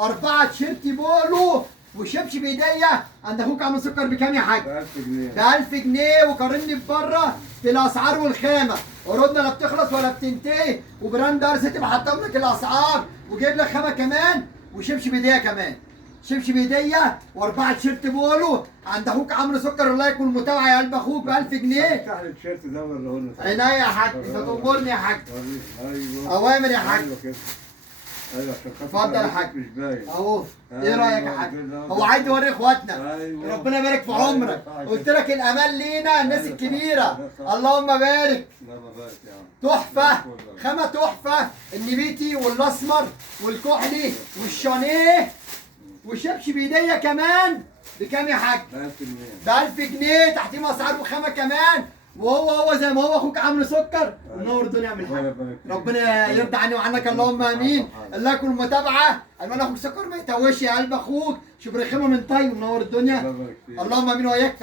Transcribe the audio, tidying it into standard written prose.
4 تيشيرت بولو وشبشب ايديا عند اخوك عم سكر بكام يا حاج؟ ب 1000 جنيه. ب 1000 جنيه وقارني ببره في الاسعار والخامه، عروضنا لا بتخلص ولا بتنتهي، وبراند ار سيتي محطم لك الاسعار وجايب لك خامه كمان وشبشب ايديا كمان. شبشب ايديا و4 تيشيرت بولو عند اخوك عمرو سكر، الله يكون المتابعه يا قلب اخوك ب 1000 جنيه. افتح لي التيشيرت ده وريهولنا. عينيا يا حاج، انت تأمرني يا حاج. ايوه اوامر يا حاج. ايوه كده. ايوه عشان خاطر اتفضل يا عليك حاج. مش باين. اهو ايه أيوة رايك يا حاج؟ كده. هو عايز يوري اخواتنا. أيوة. ربنا يبارك في أيوة عمرك. صح قلت كده. لك الامان لينا الناس أيوة الكبيره. صح. صح. اللهم بارك. لا ما بقاش يا عم. تحفه، خامه تحفه، النبيتي والاسمر والكحلي والشانيه وشبشب ايديا كمان. بكام يا حاج؟ ب 1000 جنيه. ب 1000 جنيه تحتيهم اسعار وخامه كمان، وهو زي ما هو اخوك عمرو سكر ونور الدنيا يا عم الحاج. ربنا يرضى عني وعنك اللهم امين. الله يكون المتابعه، المال اخوك سكر ما يتوهش يا قلب اخوك، شوف رخامه من طيب منور الدنيا. اللهم امين وياك.